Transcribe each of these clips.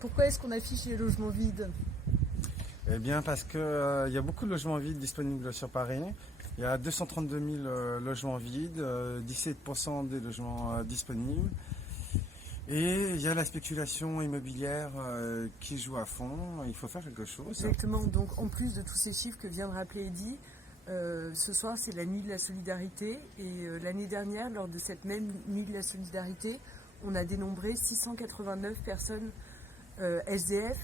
Pourquoi est-ce qu'on affiche les logements vides? Eh bien parce qu'il y a beaucoup de logements vides disponibles sur Paris. Il y a 232 000 logements vides, 17% des logements disponibles. Et il y a la spéculation immobilière qui joue à fond. Il faut faire quelque chose. Exactement. Donc en plus de tous ces chiffres que vient de rappeler Eddy, ce soir c'est la nuit de la solidarité. Et l'année dernière, lors de cette même nuit de la solidarité, on a dénombré 689 personnes SDF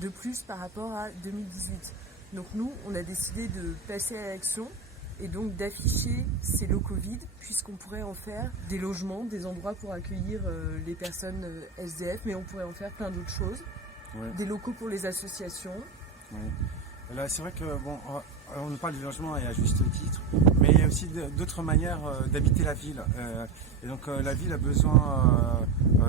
de plus par rapport à 2018. Donc nous, on a décidé de passer à l'action et donc d'afficher ces locaux vides, puisqu'on pourrait en faire des logements, des endroits pour accueillir les personnes SDF, mais on pourrait en faire plein d'autres choses. Oui. Des locaux pour les associations. Oui. Là, c'est vrai que on nous parle du logement et à juste titre, mais il y a aussi d'autres manières d'habiter la ville. Et donc la ville a besoin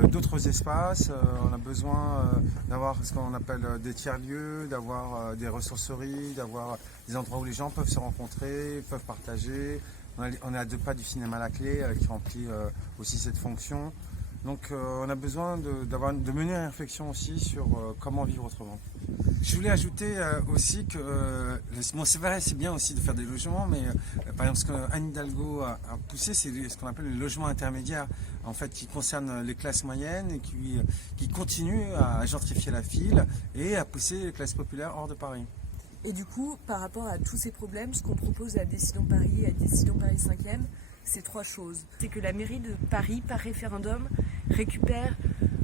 d'autres espaces. On a besoin d'avoir ce qu'on appelle des tiers-lieux, d'avoir des ressourceries, d'avoir des endroits où les gens peuvent se rencontrer, peuvent partager. On est à 2 pas du cinéma La Clé qui remplit aussi cette fonction. Donc on a besoin de mener une réflexion aussi sur comment vivre autrement. Je voulais ajouter aussi que c'est vrai, c'est bien aussi de faire des logements, mais par exemple ce que Anne Hidalgo a poussé, c'est ce qu'on appelle le logement intermédiaire, en fait, qui concerne les classes moyennes et qui continue à gentrifier la ville et à pousser les classes populaires hors de Paris. Et du coup, par rapport à tous ces problèmes, ce qu'on propose à Décidons Paris et à Décidons Paris 5e, c'est 3 choses. C'est que la mairie de Paris, par référendum, récupère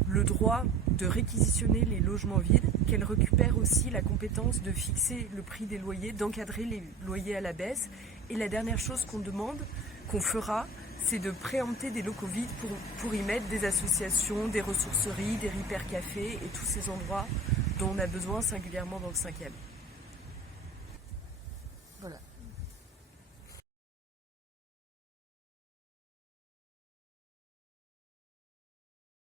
le droit de réquisitionner les logements vides, qu'elle récupère aussi la compétence de fixer le prix des loyers, d'encadrer les loyers à la baisse. Et la dernière chose qu'on demande, qu'on fera, c'est de préempter des locaux vides pour y mettre des associations, des ressourceries, des hypercafés et tous ces endroits dont on a besoin singulièrement dans le 5e.